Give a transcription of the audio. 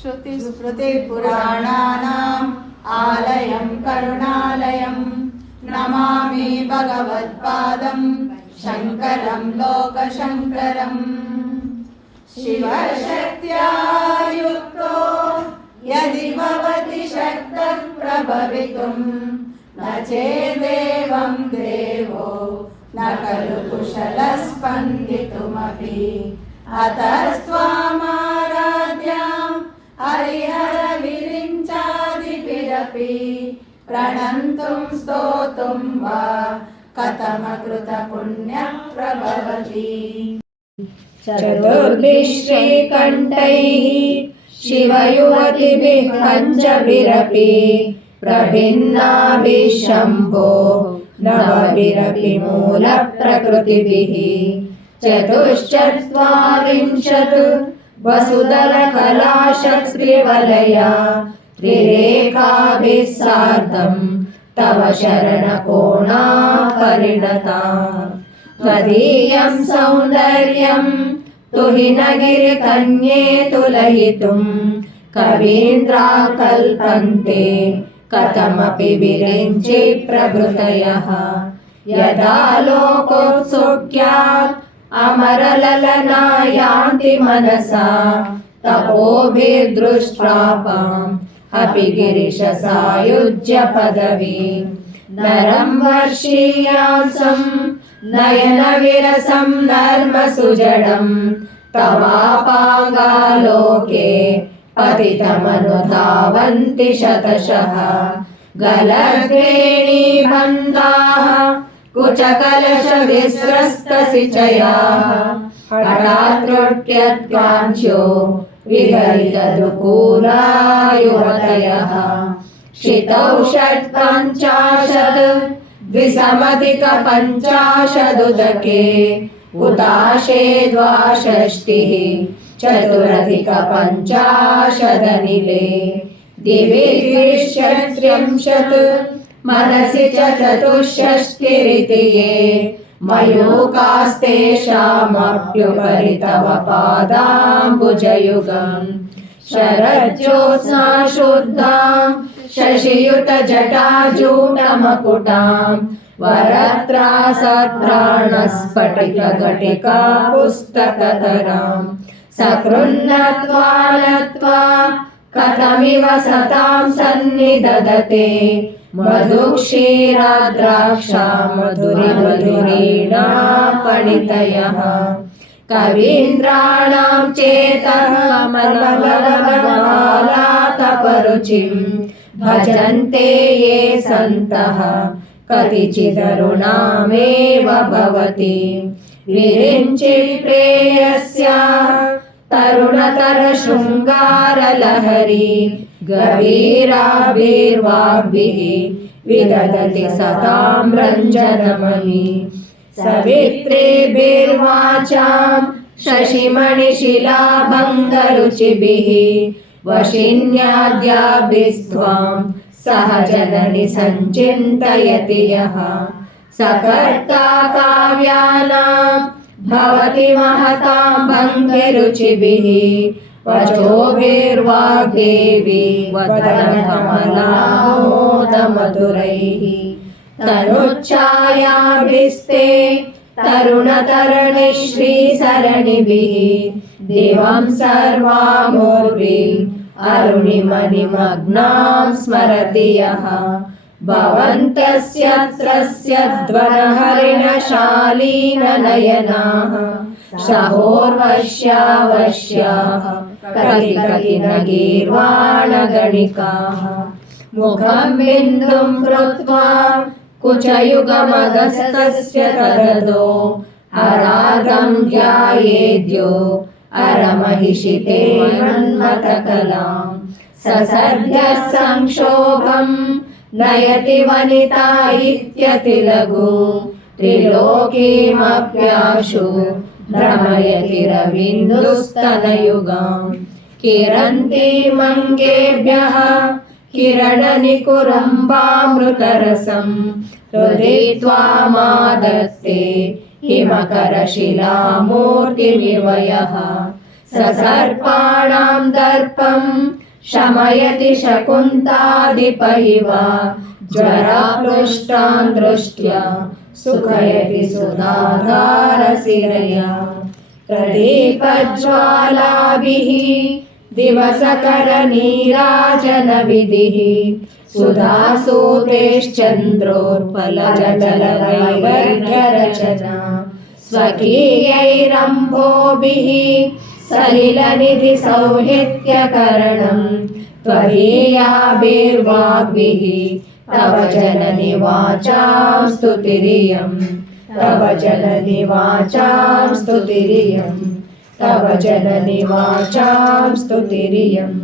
श्रुतिस्मृतिपुराणानाम् आलयं करुणालयं नमामि भगवत्पादं शङ्करं लोकशङ्करम्। शिवशक्त्या युक्तो यदि भवति शक्तः प्रभवितुं न चेदेवं देवो न खलु कुशलः स्पन्दितुमपि। अतस्त्वामाराध्यां हरिहरविरिञ्चादिभिरपि प्रणन्तुं स्तोतुं वा कथमकृतपुण्यः प्रभवति। चतुर्भिः श्रीकण्ठैः शिवयुवतिभिः पञ्चभिरपि प्रभिन्नाभिः शम्भोः नवभिरपि मूलप्रकृतिभिः। चतुश्चत्वारिंशत् वसुधरकलाशत्रिवलया त्रिरेखाभिः सार्धं तव शरणकोणा परिणता। त्वदीयं सौन्दर्यं तुहिनगिरिकन्ये तुलयितुं कवीन्द्रा कल्पन्ते कथमपि विरिञ्चि प्रभृतयः। यदा लोकोत्सुक्यात् अमरललना यान्ति मनसा तपोभिर्दृष्ट्वापाम् अपि गिरिशसायुज्य पदवी। नरं वर्षीयांसं नयनविरसं नर्मसुजडं तवापाङ्गालोके पतितमनुधावन्ति शतशः। गलद्वेणीबन्धाः कुचकलशविस्रस्तसिचयाः हठात्त्रुट्यत्काञ्च्यो विगलितदुकूला युवतयः। क्षितौ षट्पञ्चाशत् द्विसमधिकपञ्चाशदुदके उदाशे द्वाषष्टिः चतुरधिकपञ्चाशदनिले। दिवि द्विषट्त्रिंशत् मनसि च चतुष्षष्टिरिति ये मयूखास्तेषामप्युपरि तव पादाम्बुजयुगम्। शरज्योत्स्ना शुद्धां शशियुतजटाजूटमकुटां वरत्रासत्राणस्फटिकघटिका पुस्तकतरां। सकृन्नत्वा नत्वा कथमिव सतां सन्निदधते मधुक्षीराद्राक्षा मधुरिमधुरीणा पणितयः। कवीन्द्राणां चेतः कमलमलमलातपरुचिं भजन्ते ये सन्तः कतिचिदरुणामेव भवति। विरिञ्चि प्रेयस्या तरुणतरशृङ्गारलहरी गभीराभिर्वाग्भिः विदधति सतां रञ्जनमयी। सवित्रेभिर्वाचां शशिमणिशिलाभङ्गरुचिभिः वशिन्याद्याभिस्त्वां सह जननि सञ्चिन्तयति यः। सकर्ता काव्यानां भवति महतां भङ्गिरुचिभिः वचोभिर्वाग्देवी वदनकमलामोदमधुरैः। तनुच्छायाभिस्ते तरुणतरणि श्रीसरणिभिः दिवं सर्वामूर्वी अरुणिमनिमग्नां स्मरति यः। भवन्तस्य त्रस्यध्वनहरिणशालीननयनाः शहोर्वश्यावश्याः कलिकलिनगीर्वाणगणिकाः। मुखं बिन्दुं कृत्वा कुचयुगमगस्तस्य तददो हरागं ध्यायेद्यो अरमहिषिते मन्मथकलां। ससर्गः संक्षोभं नयति वनिता इत्यतिलघु त्रिलोकीमप्याशु भ्रमयति रवीन्दुस्तनयुगां। किरन्तीमङ्गेभ्यः किरणनिकुरुम्बामृतरसं हृदि त्वामादत्ते हिमकरशिलामूर्तिमिव यः। ससर्पाणां दर्पं शमयति शकुन्तादिप इव ज्वरप्लुष्टान् दृष्ट्या सुखयति सुधाधारसिरया प्रदीपज्वालाभिः दिवसकरनीराजनविधिः सुधासूतेश्चन्द्रोत्पलजलवैवर्घ्यरचना स्वकीयैरम्भोभिः सलिलनिधिसौहित्यकरणं त्वदीयाभिर्वाग्भिः तव जननि वाचां स्तुतिरियं तव जननि वाचां स्तुतिरियं तव जननि वाचां स्तुतिरियम्